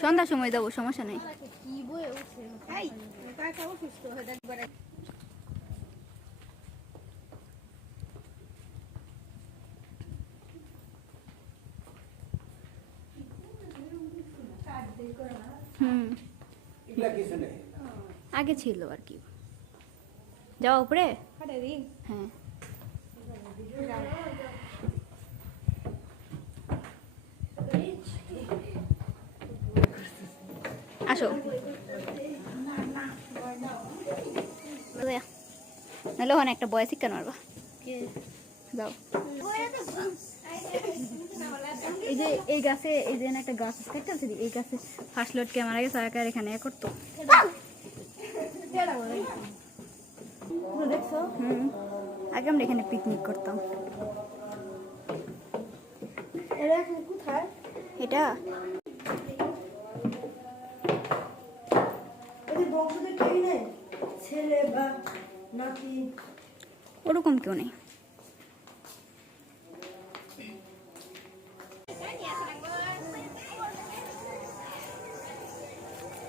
সন্ধ্যার সময় দেবো সমস্যা নেই। হুম। এগুলা কিছু নেই। আগে ছিল আর কি। যাওয়া উপরে? হ্যাঁ। আসো। নাহলে ওখানে একটা বয়স কেন মারবা। যাও। এই যে এই গাছে এই যে একটা গাছ আছে দেখতে পাচ্ছি এই গাছে ফার্স্ট লোড কে মারা গেছে আর এখানে এ করতো। হুম। আগে আমরা এখানে পিকনিক করতাম। এটা? ছেলে বা নাতি। ওরকম কেউ নেই।